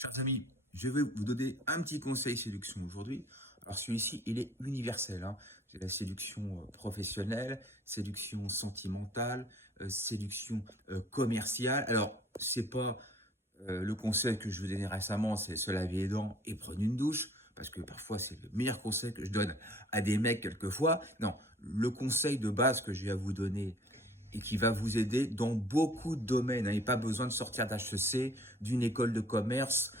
Chers amis, je vais vous donner un petit conseil séduction aujourd'hui. Alors celui-ci, il est universel, hein. C'est la séduction professionnelle, séduction sentimentale, séduction commerciale. Alors, c'est pas le conseil que je vous donnais récemment, c'est se laver les dents et prendre une douche, parce que parfois c'est le meilleur conseil que je donne à des mecs quelquefois. Non, le conseil de base que je vais vous donner et qui va vous aider dans beaucoup de domaines. Vous n'avez pas besoin de sortir d'HEC, d'une école de commerce,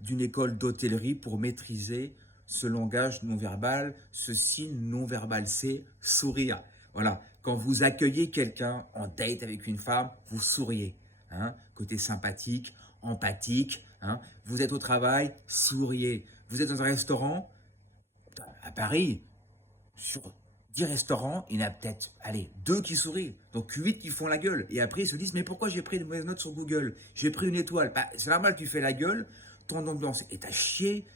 d'une école d'hôtellerie pour maîtriser ce langage non verbal, ce signe non verbal, c'est sourire. Voilà, quand vous accueillez quelqu'un en date avec une femme, vous souriez. Hein, côté sympathique, empathique. Hein. Vous êtes au travail, souriez. Vous êtes dans un restaurant, à Paris, sur 10 restaurants, il y en a peut-être, allez, 2 qui sourient, donc 8 qui font la gueule. Et après, ils se disent, mais pourquoi j'ai pris une mauvaise note sur Google? J'ai pris une étoile. Bah, c'est normal, tu fais la gueule, ton ambiance est à chier,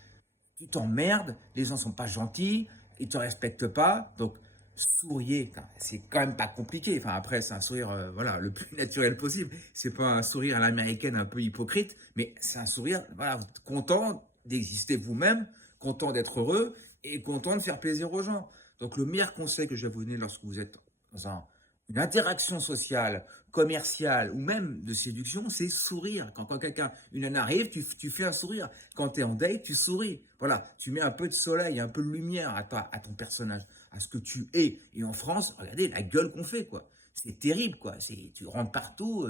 tu t'emmerdes, les gens sont pas gentils, ils te respectent pas, donc souriez. Enfin, c'est quand même pas compliqué. Enfin, après, c'est un sourire, voilà, le plus naturel possible. C'est pas un sourire à l'américaine un peu hypocrite, mais c'est un sourire, voilà, content d'exister vous-même, content d'être heureux et content de faire plaisir aux gens. Donc, le meilleur conseil que je vais vous donner lorsque vous êtes dans une interaction sociale, commerciale ou même de séduction, c'est sourire. Quand quelqu'un, une nana arrive, tu fais un sourire. Quand tu es en date, tu souris. Voilà, tu mets un peu de soleil, un peu de lumière à ton personnage, à ce que tu es. Et en France, regardez la gueule qu'on fait, quoi. C'est terrible, quoi. Tu rentres partout,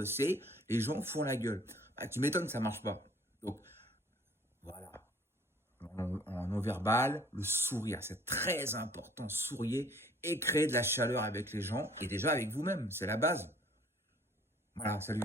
les gens font la gueule. Bah, tu m'étonnes que ça marche pas. Donc, voilà. En non-verbal, le sourire, c'est très important. Souriez et créer de la chaleur avec les gens et déjà avec vous-même. C'est la base. Voilà, salut.